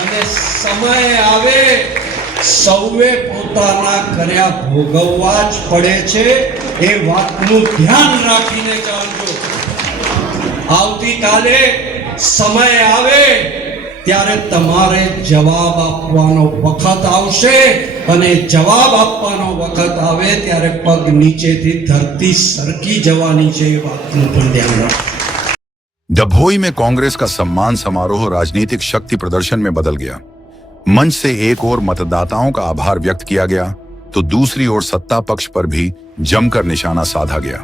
અને સમય આવે સૌએ પોતાના કર્યા ભોગવવા જ પડે છે એ વાતનું ધ્યાન રાખીને ચાલજો। આવતીકાલે સમય આવે ત્યારે તમારે જવાબ આપવાનો વખત આવશે અને જવાબ આપવાનો વખત આવે ત્યારે પગ નીચેથી ધરતી સરકી જવાની છે એ વાતનું પણ ધ્યાન રાખો। डभोई में कांग्रेस का सम्मान समारोह राजनीतिक शक्ति प्रदर्शन में बदल गया। मंच से एक ओर मतदाताओं का आभार व्यक्त किया गया तो दूसरी ओर सत्ता पक्ष पर भी जमकर निशाना साधा गया।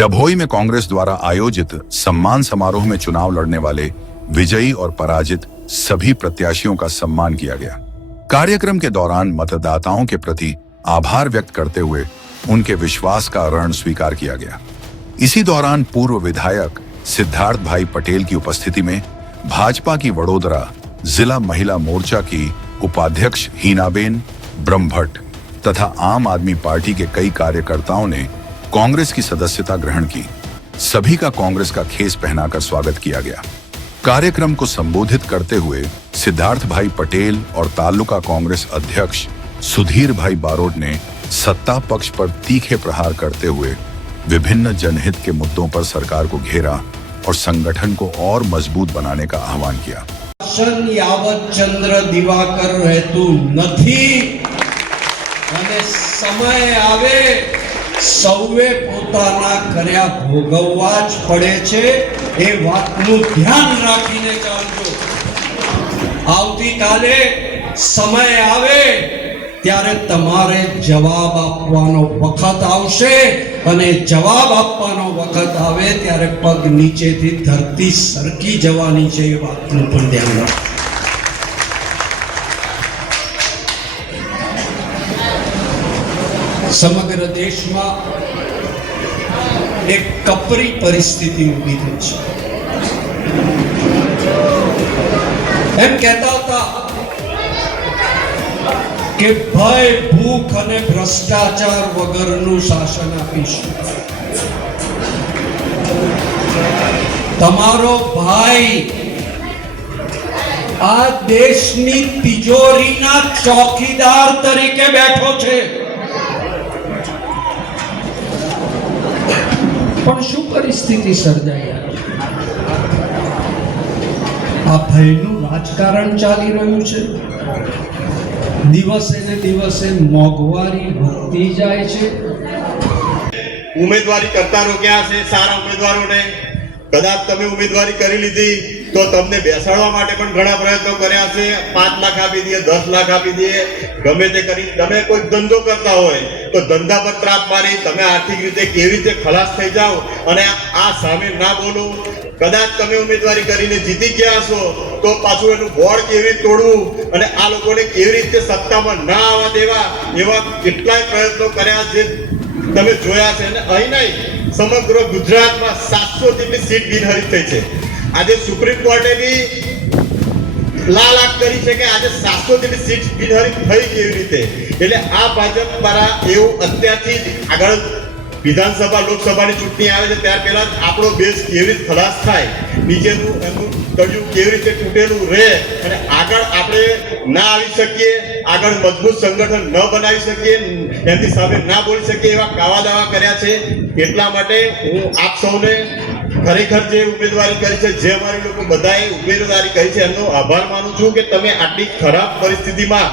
डभोई में कांग्रेस द्वारा आयोजित सम्मान समारोह में चुनाव लड़ने वाले विजयी और पराजित सभी प्रत्याशियों का सम्मान किया गया। कार्यक्रम के दौरान मतदाताओं के प्रति आभार व्यक्त करते हुए उनके विश्वास का ऋण स्वीकार किया गया। इसी दौरान पूर्व विधायक सिद्धार्थ भाई पटेल की उपस्थिति में भाजपा की वडोदरा जिला महिला मोर्चा की उपाध्यक्ष हीनाबेन ब्रह्मभट्ट तथा आम आदमी पार्टी के कई कार्यकर्ताओं ने कांग्रेस की सदस्यता ग्रहण की। सभी का कांग्रेस का खेस पहनाकर स्वागत किया गया। कार्यक्रम को संबोधित करते हुए सिद्धार्थ भाई पटेल और तालुका कांग्रेस अध्यक्ष सुधीर भाई बारोट ने सत्ता पक्ष पर तीखे प्रहार करते हुए विभिन्न जनहित के मुद्दों पर सरकार को घेरा और संगठन को और मजबूत बनाने का आह्वान किया। શાસન યાવત ચંદ્ર દિવાકર રહેતું નથી અને સમય આવે સૌએ પોતાના કર્યા ભોગવવા જ પડે છે એ વાતનું ધ્યાન રાખીને ચાલજો। આવતીકાલે સમય આવે ત્યારે તમારે જવાબ આપવાનો વખત આવશે અને જવાબ આપવાનો વખત આવે ત્યારે પગ નીચેથી ધરતી સરકી જવાની છે એ વાતનું પણ ધ્યાન રાખો। સમગ્ર દેશમાં એક કપરી પરિસ્થિતિ ઊભી થઈ છે। એમ કહેતા હતા કે ભય ભૂખ અને ભ્રષ્ટાચાર વગરનું શાસન આપીશું। તમારો ભાઈ આ દેશની તિજોરીના ચોકીદાર તરીકે બેઠો છે, પણ શું પરિસ્થિતિ સર્જાઈ? આ ભયનું રાજકારણ ચાલી રહ્યું છે। દિવસે ને દિવસે મોંઘવારી વધતી જાય છે। ઉમેદવારી કરતા રોક્યા છે સારા ઉમેદવારોને। કદાચ તમે ઉમેદવારી કરી લીધી તો તમને બેસાડવા માટે પણ ઘણા પ્રયત્નો કર્યા છે। 5 લાખ આપી દઈએ, 10 લાખ આપી દઈએ, ગમે તે કરી। તમે કોઈ ધંધો કરતા હોય તો ધંધા પર ત્રાપ મારી તમે આર્થિક રીતે કેવી રીતે ખલાસ થઈ જાઓ અને આ સામે ના બોલો। કદાચ તમે ઉમેદવારી કરીને જીતી ગયા છો તો પાછું એનું બોર્ડ કેવી તોડવું અને આ લોકોને કેવી રીતે સત્તામાં ના આવવા દેવા એવા કેટલાય પ્રયત્નો કર્યા છે, તમે જોયા છે। અને અહીં નહીં, સમગ્ર ગુજરાતમાં 700 જેટલી સીટ બિનહરીફ થઈ છે। આજે સુપ્રીમ કોર્ટે બી લાલાક કરી છે કે આજે 700 જેટલી સીટ બિનહરીફ થઈ કેવી રીતે। એટલે આ ભાજપ દ્વારા એવું અત્યારથી જ આગળ વિધાનસભા લોકસભાની ચૂંટણી આવે છે ત્યાર પહેલા જ આપણો બેઝ કેવી રીતે ખલાસ થાય, નીચેનું એનું તળિયું કેવી રીતે તૂટેલું રહે અને આગળ આપણે ના આવી શકીએ, આગળ મજબૂત સંગઠન ન બનાવી શકીએ, એમની સામે ના બોલી શકીએ એવા કાવા દાવા કર્યા છે। એટલા માટે હું આપ સૌને ખરેખર જે ઉમેદવારી કરી છે, જે અમારી લોકો બધાએ ઉમેદવારી કરી છે એમનો આભાર માનું છું કે તમે આટલી ખરાબ પરિસ્થિતિમાં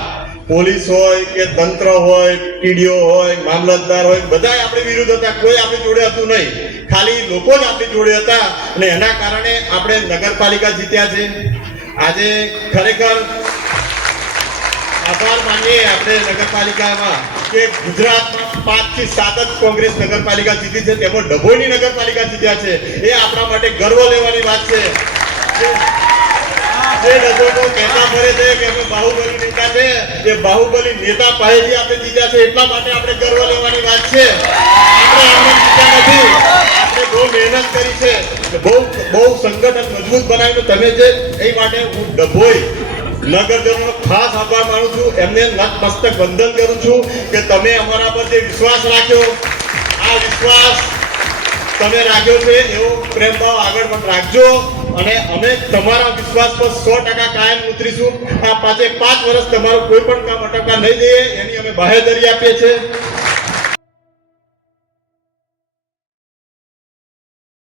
પોલીસ હોય કે તંત્ર હોય, ટીડીઓ હોય, મામલતદાર હોય, બધા આપણી વિરુદ્ધ હતા, કોઈ આપણી જોડે હતું નહીં, ખાલી લોકો જ આપણી જોડે હતા અને એના કારણે આપણે નગરપાલિકા જીત્યા છે। આજે ખરેખર આભાર માનીએ આપણે નગરપાલિકામાં કે ગુજરાતમાં 5 થી 7 જ કોંગ્રેસ નગરપાલિકા જીતી છે, તેમાં ડભોઈની નગરપાલિકા જીત્યા છે। એ આપણા માટે ગર્વ લેવાની વાત છે। જે લોકો કહેતા ફરે છે કે અમે બાહુબલી નેતા છે, એ બાહુબલી નેતા પાસેથી આપણે જીત્યા છે, એટલા માટે આપણે ગર્વ લેવાની વાત છે। આપણે આમ જીત્યા નથી, આપણે બહુ મહેનત કરી છે, બહુ સંગઠન મજબૂત બનાવ્યું। તમે જે એ માટે હું ડભોઈ નગરજનોનો ખાસ આભાર માનું છું, એમને નતમસ્તક વંદન કરું છું કે તમે અમારા પર જે વિશ્વાસ રાખ્યો, આ વિશ્વાસ તમે રાખ્યો છે એવો પ્રેમભાવ આગળ પણ રાખજો અને અમે તમારા વિશ્વાસ પર 100% કાયમ ઉતરીશું. આ 5 વર્ષ તમારું કોઈ પણ કામ અટકવા નહીં દઈએ એની અમે બાહેધરી આપીએ છીએ.